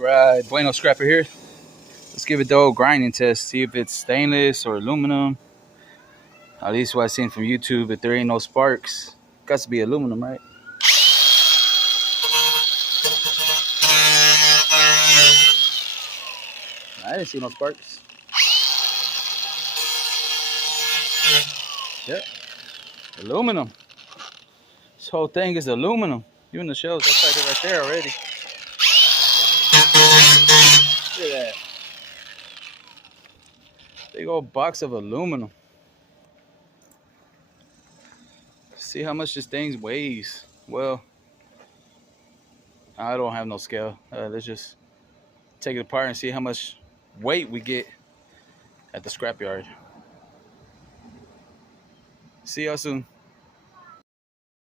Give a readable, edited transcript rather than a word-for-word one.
Right, Bueno Scrapper here. Let's give it the old grinding test. See if it's stainless or aluminum. At least what I've seen from YouTube. If there ain't no sparks, got to be aluminum, right? I didn't see no sparks. Yep, aluminum. This whole thing is aluminum. Even the shells, that's like it right there already. Look at that. Big old box of aluminum. See how much this thing weighs. Well, I don't have no scale. Let's just take it apart and see how much weight we get at the scrapyard. See y'all soon.